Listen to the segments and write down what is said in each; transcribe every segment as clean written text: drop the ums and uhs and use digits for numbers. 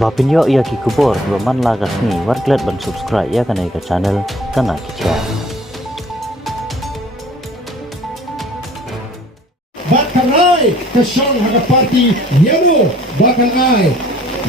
Bapinyo ia ki kubor man lagas ni warklet ban subscribe ya kanai ka channel kana kicha. Bahkan ai Kyrshan haga parti Yano bahkan ai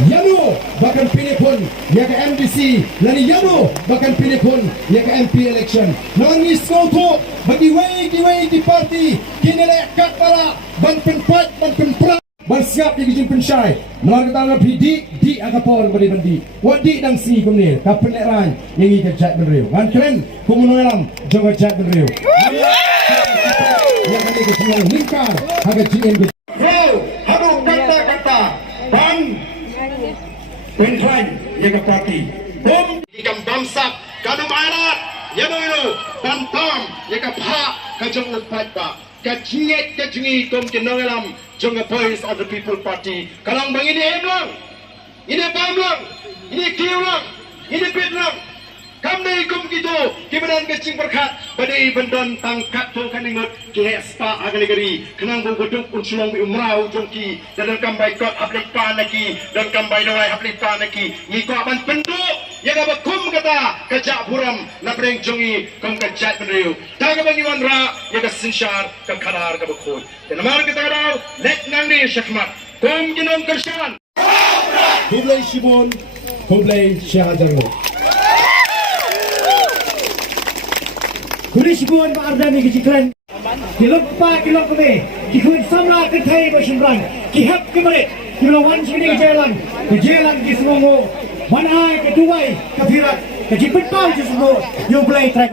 Yano bahkan pilih pun ya ke MDC lani Yano bahkan pilih pun ya ke MP election nani skoto bagi way di parti kini lek kat para ban Peit ban Prah ban siap di Jing pensyai melar kata ngapi di agapon bari bandi wadi dang si kumni kapen lek rai yang ikut jat benriu kan keren kumunoelam joga jat benriu yang ada ke semua lingkar haga Jing haru kata ban Pentran yang ke parti bom ikam bamsak kanum arat yano ban tam yang ke Prah kajong Paidbah kajinget kajingi kom kenangalam jonga voice of the people party kalang bang ini emlang ini bamlang ini kiulang ini pitlang kami kom gitu kibanan kecing berkat badai bendon tangkat tu kaningot kihesta agali kenang buduk unsulong umrau jongki dan kambai kot aplik panaki dan kambai dawai aplik panaki ngiko aban penduk yang abakum kata kajak buram na preng jongi kom kajat penriu taga bangiwan ra yang sinsyar ke kalar ke bekut dan amar kita daw let nang ni syakmat kom ginom Kyrshan Hublay Shibon Hublay Shah Jarno Kuris buan maardani keciklan kilok kami kikun samla ketai bersimran kihap kemarin kilawan sini ke jalan ki semongo manai ke duai ke firat ke jipet pau je semua you play track